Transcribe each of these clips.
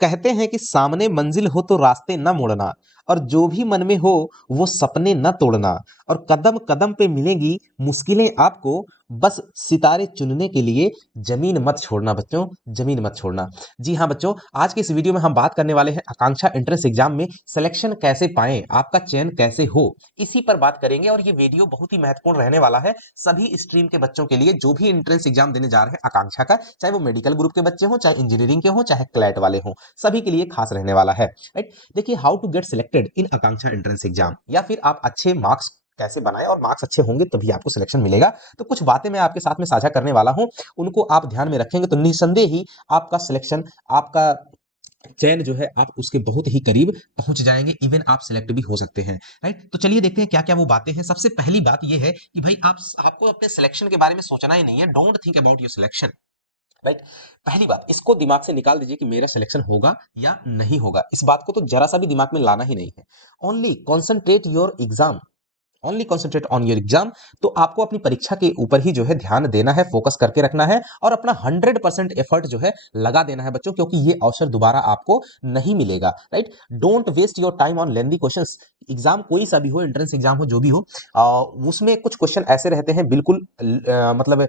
कहते हैं कि सामने मंजिल हो तो रास्ते न मुड़ना, और जो भी मन में हो वो सपने न तोड़ना, और कदम कदम पे मिलेंगी मुश्किलें आपको, बस सितारे चुनने के लिए जमीन मत छोड़ना बच्चों, जमीन मत छोड़ना। जी हाँ बच्चों, आज के इस वीडियो में हम बात करने वाले हैं आकांक्षा एंट्रेंस एग्जाम में सिलेक्शन कैसे पाएं, आपका चयन कैसे हो, इसी पर बात करेंगे। और ये वीडियो बहुत ही महत्वपूर्ण रहने वाला है सभी स्ट्रीम के बच्चों के लिए जो भी एंट्रेंस एग्जाम देने जा रहे हैं आकांक्षा का, चाहे वो मेडिकल ग्रुप के बच्चे हों, चाहे इंजीनियरिंग के हों, चाहे क्लैट वाले हों, सभी के लिए खास रहने वाला है। राइट, देखिए how to get selected in Aakanksha entrance exam, या फिर आप अच्छे मार्क्स कैसे बनाएं, और मार्क्स अच्छे होंगे तभी आपको सिलेक्शन मिलेगा। तो कुछ बातें मैं आपके साथ में साझा करने वाला हूं, उनको आप ध्यान में रखेंगे तो निस्संदेह ही आपका सिलेक्शन, आपका चयन जो है आप उसके बहुत ही करीब पहुंच जाएंगे, इवन आप सिलेक्ट भी हो सकते हैं। राइट, तो चलिए देखते हैं क्या क्या वो बातें हैं। सबसे पहली बात ये है कि भाई आपको अपने सिलेक्शन के बारे में सोचना ही नहीं है। Don't think about your selection. Right, पहली बात इसको दिमाग से निकाल दीजिए कि मेरा सिलेक्शन होगा या नहीं होगा, इस बात को तो जरा सा भी दिमाग में लाना ही नहीं है। Only concentrate your exam, only concentrate on your exam. तो आपको अपनी परीक्षा के ऊपर ही जो है ध्यान देना है, फोकस करके रखना है, और अपना 100% एफर्ट जो है लगा देना है बच्चों, क्योंकि ये अवसर दोबारा आपको नहीं मिलेगा। Right, don't waste your time on lengthy questions. Exam कोई सा भी हो, एंट्रेंस एग्जाम हो, जो भी हो, उसमें कुछ क्वेश्चन ऐसे रहते हैं बिल्कुल मतलब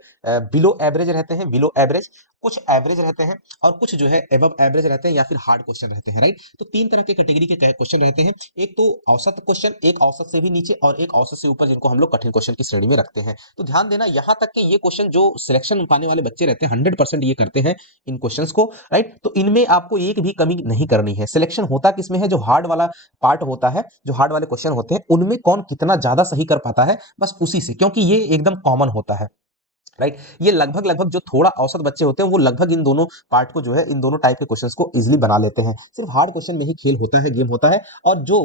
बिलो एवरेज रहते हैं, बिलो एवरेज, कुछ एवरेज रहते हैं, और कुछ जो है एबव एवरेज रहते हैं, या फिर हार्ड क्वेश्चन रहते हैं। राइट, तो तीन तरह के कैटेगरी के क्वेश्चन रहते हैं। एक तो औसत क्वेश्चन, एक औसत से भी नीचे, और एक औसत से ऊपर, जिनको हम लोग कठिन क्वेश्चन की श्रेणी में रखते हैं। तो ध्यान देना, यहाँ तक कि ये क्वेश्चन जो सिलेक्शन पाने वाले बच्चे रहते हैं 100% ये करते हैं इन क्वेश्चंस को। राइट, तो इनमें आपको एक भी कमी नहीं करनी है। सिलेक्शन होता किसमें है, जो हार्ड वाला पार्ट होता है, जो हार्ड वाले क्वेश्चन होते हैं, उनमें कौन कितना ज्यादा सही कर पाता है, बस उसी से, क्योंकि ये एकदम कॉमन होता है। राइट, ये लगभग लगभग जो थोड़ा औसत बच्चे होते हैं वो लगभग इन दोनों पार्ट को जो है, इन दोनों टाइप के क्वेश्चंस को इजीली बना लेते हैं। सिर्फ हार्ड क्वेश्चन में ही खेल होता है, गेम होता है। और जो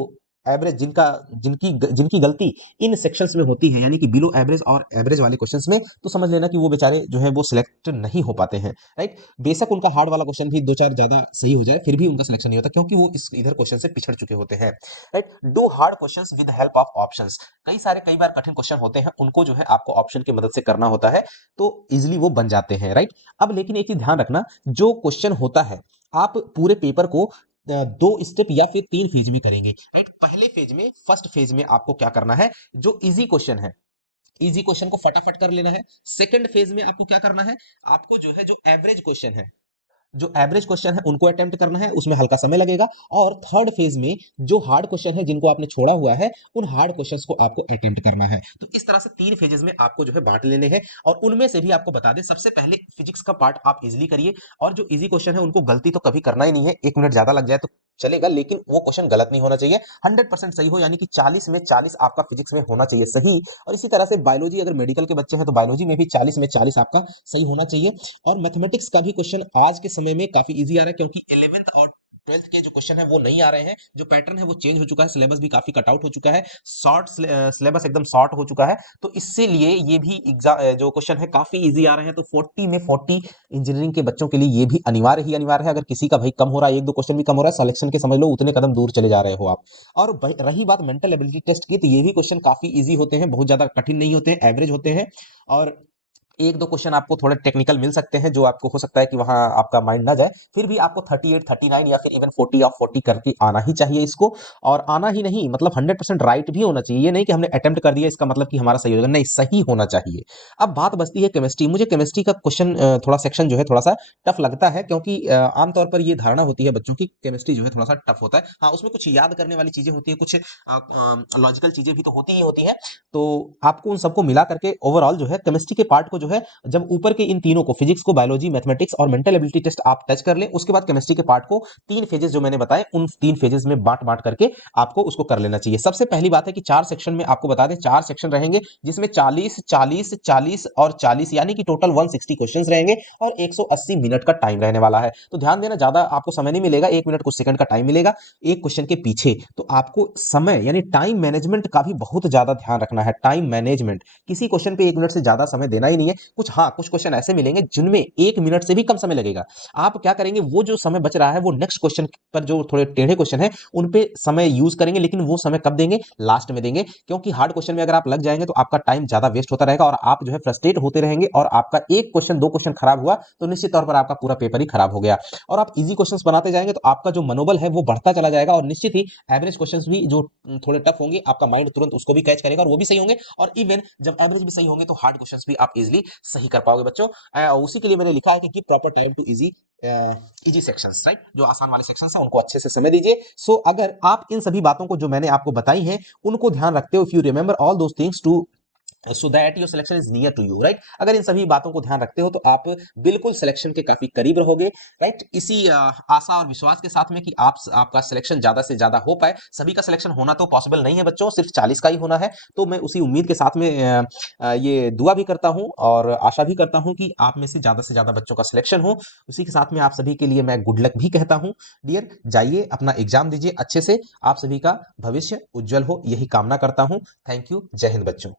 एवरेज, जिनका जिनकी जिनकी गलती इन सेक्शंस में होती है, यानी कि बिलो एवरेज और एवरेज वाले क्वेश्चंस में, तो समझ लेना कि वो बेचारे जो है वो सिलेक्ट नहीं हो पाते हैं। राइट, बेशक उनका हार्ड वाला क्वेश्चन भी दो चार ज्यादा सही हो जाए, फिर भी उनका सिलेक्शन नहीं होता, क्योंकि वो इस इधर क्वेश्चन से पिछड़ चुके होते हैं। Right, do hard questions with help of options. कई बार कठिन क्वेश्चन होते हैं, उनको जो है आपको ऑप्शन की मदद से करना होता है, तो इजिली वो बन जाते हैं। राइट, अब लेकिन एक चीज ध्यान रखना, जो क्वेश्चन होता है आप पूरे पेपर को दो स्टेप या फिर तीन फेज में करेंगे। राइट, पहले फेज में, फर्स्ट फेज में आपको क्या करना है, जो इजी क्वेश्चन है, इजी क्वेश्चन को फटाफट कर लेना है। सेकंड फेज में आपको क्या करना है, आपको जो है जो एवरेज क्वेश्चन है, जो एवरेज क्वेश्चन है उनको अटेम्प्ट करना है, उसमें हल्का समय लगेगा। और थर्ड फेज में जो हार्ड क्वेश्चन है, जिनको आपने छोड़ा हुआ है, उन हार्ड क्वेश्चंस को आपको अटेम्प्ट करना है। तो इस तरह से तीन फेजेस में आपको जो है बांट लेने हैं। और उनमें से भी आपको बता दें, सबसे पहले फिजिक्स का पार्ट आप इजीली करिए, और जो इजी क्वेश्चन है उनको गलती तो कभी करना ही नहीं है। 1 मिनट ज्यादा लग जाए तो चलेगा, लेकिन वो क्वेश्चन गलत नहीं होना चाहिए, 100% सही हो, यानी कि 40 में 40 आपका फिजिक्स में होना चाहिए सही। और इसी तरह से बायोलॉजी, अगर मेडिकल के बच्चे हैं तो बायोलॉजी में भी 40 में 40 आपका सही होना चाहिए। और मैथमेटिक्स का भी क्वेश्चन आज के समय में काफी इजी आ रहा है, क्योंकि 11th और 12th के जो क्वेश्चन है वो नहीं आ रहे हैं, जो पैटर्न है वो चेंज हो चुका है, सिलेबस भी काफी कट आउट हो चुका है, शॉर्ट सिलेबस एकदम शॉर्ट हो चुका है। तो इससे लिए ये भी एग्जाम जो क्वेश्चन है काफी इजी आ रहे हैं। तो 40 में 40 इंजीनियरिंग के बच्चों के लिए ये भी अनिवार्य ही अनिवार्य है। अगर किसी का भाई कम हो रहा है, एक दो क्वेश्चन भी कम हो रहा है, सिलेक्शन के समझ लो उतने कदम दूर चले जा रहे हो आप। और रही बात मेंटल एबिलिटी टेस्ट की, तो ये भी क्वेश्चन काफी इजी होते हैं, बहुत ज्यादा कठिन नहीं होते हैं, एवरेज होते हैं। और एक दो क्वेश्चन आपको थोड़े टेक्निकल मिल सकते हैं, जो आपको हो सकता है कि वहां आपका माइंड ना जाए, फिर भी आपको 38, 39 या फिर इवन 40 ऑफ 40 करके आना ही चाहिए इसको। और आना ही नहीं मतलब 100% राइट भी होना चाहिए। ये नहीं कि हमने अटेम्प्ट कर दिया इसका मतलब कि हमारा सही होगा, नहीं, सही होना चाहिए। अब बात बचती है केमिस्ट्री। मुझे केमिस्ट्री का क्वेश्चन थोड़ा सेक्शन जो है थोड़ा सा टफ लगता है, क्योंकि आमतौर पर ये धारणा होती है बच्चों की, केमिस्ट्री जो है थोड़ा सा टफ होता है। हाँ, उसमें कुछ याद करने वाली चीजें होती है, कुछ लॉजिकल चीजें भी तो होती ही होती है। तो आपको उन सबको मिला करके ओवरऑल जो है केमिस्ट्री के पार्ट को जो है, जब ऊपर के इन तीनों को, फिजिक्स को, बायोलॉजी, मैथमेटिक्स और मेंटल एबिलिटी टेस्ट आप टच कर लें, उसके बाद केमिस्ट्री के पार्ट को तीन फेजेस जो मैंने बताए, उन तीन फेजेस में बांट बांट करके आपको उसको कर लेना चाहिए। सबसे पहली बात है कि 4 सेक्शन में, आपको बता दें 4 सेक्शन रहेंगे, जिसमें 40, 40, 40 और 40, यानी कि टोटल 160 क्वेश्चन रहेंगे, और 180 मिनट का टाइम रहने वाला है। तो ध्यान देना, ज्यादा आपको समय नहीं मिलेगा, 1 मिनट कुछ सेकंड का टाइम मिलेगा एक क्वेश्चन के पीछे। तो आपको समय यानी टाइम मैनेजमेंट का भी बहुत ज्यादा ध्यान रखना है। टाइम मैनेजमेंट, किसी क्वेश्चन पे 1 मिनट से ज्यादा समय देना ही नहीं मिलेंगे, कुछ क्वेश्चन ऐसे मिलेंगे जिनमें 1 मिनट से भी कम समय लगेगा। आप क्या करेंगे, वो जो समय बच रहा है वो नेक्स्ट क्वेश्चन पर, जो थोड़े टेढ़े क्वेश्चन है उन पे समय यूज करेंगे, लेकिन वो समय कब देंगे, लास्ट में देंगे, क्योंकि हार्ड क्वेश्चन में अगर आप लग जाएंगे तो आपका टाइम ज्यादा वेस्ट होता रहेगा और आप जो है फ्रस्ट्रेट होते रहेंगे, और आपका एक क्वेश्चन दो क्वेश्चन खराब हुआ तो निश्चित तौर पर आपका पूरा पेपर ही खराब हो गया। और आप इजी क्वेश्चंस बनाते जाएंगे तो आपका जो मनोबल है वो बढ़ता चला जाएगा, और निश्चित ही एवरेज क्वेश्चंस भी जो थोड़े टफ होंगे आपका माइंड तुरंत उसको भी कैच करेगा और वो भी सही होंगे, और इवन जब एवरेज भी सही होंगे तो हार्ड क्वेश्चंस भी आप इजीली सही कर पाओगे बच्चों। उसी के लिए मैंने लिखा है कि give proper time to easy sections, right, जो आसान वाले सेक्शंस हैं उनको अच्छे से समय दीजिए। सो अगर आप इन सभी बातों को जो मैंने आपको बताई हैं उनको ध्यान रखते हो, if you remember all those things to so that your selection is near to you, right, अगर इन सभी बातों को ध्यान रखते हो तो आप बिल्कुल सिलेक्शन के काफी करीब रहोगे, राइट। इसी आशा और विश्वास के साथ में कि आपका सिलेक्शन ज्यादा से ज्यादा हो पाए। सभी का सिलेक्शन होना तो पॉसिबल नहीं है बच्चों, सिर्फ 40 का ही होना है, तो मैं उसी उम्मीद के साथ में ये दुआ भी करता हूं और आशा भी करता हूं कि आप में से ज्यादा बच्चों का सिलेक्शन हो। उसी के साथ में आप सभी के लिए मैं गुड लक भी कहता हूं। डियर, जाइए अपना एग्जाम दीजिए अच्छे से, आप सभी का भविष्य उज्जवल हो, यही कामना करता हूं। थैंक यू, जय हिंद बच्चों।